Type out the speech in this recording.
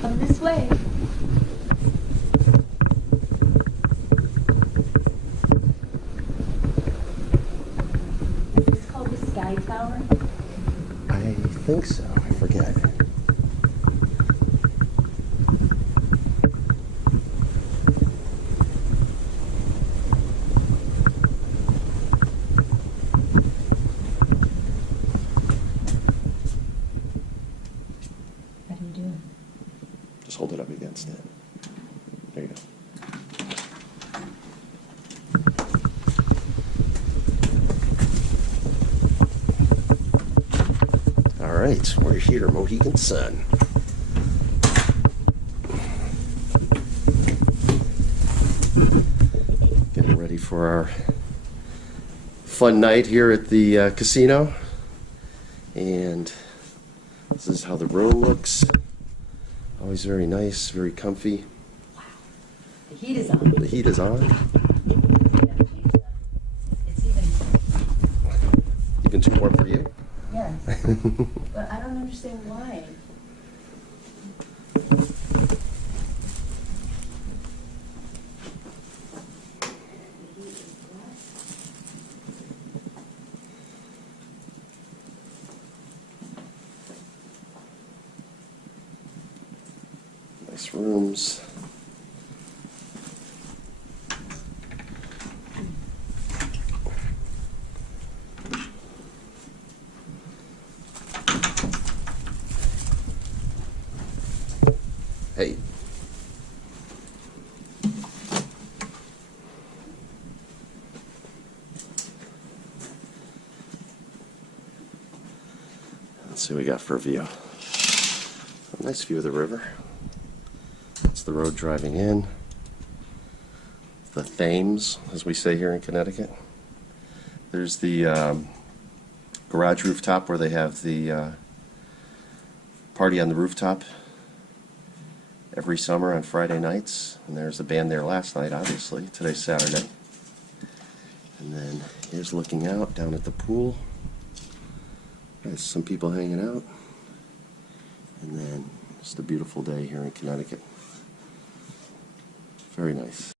Come this way. Is this called the Sky Tower? I think so. I forget. How do you do it? Just hold it up against it. There you go. All right, we're here, Mohegan Sun. Getting ready for our fun night here at the casino. And this is how the room looks. Always very nice, very comfy. Wow. The heat is on. The heat is on. It's Even too warm for you? yes. But I don't understand why. Nice rooms. Hey. Let's see what we got for a view. A nice view of the river. That's the road driving in. The Thames, as we say here in Connecticut. There's the garage rooftop where they have the party on the rooftop every summer on Friday nights. And there's a band there last night, obviously. Today's Saturday. And then here's looking out down at the pool. There's some people hanging out. And then just a beautiful day here in Connecticut. Very nice.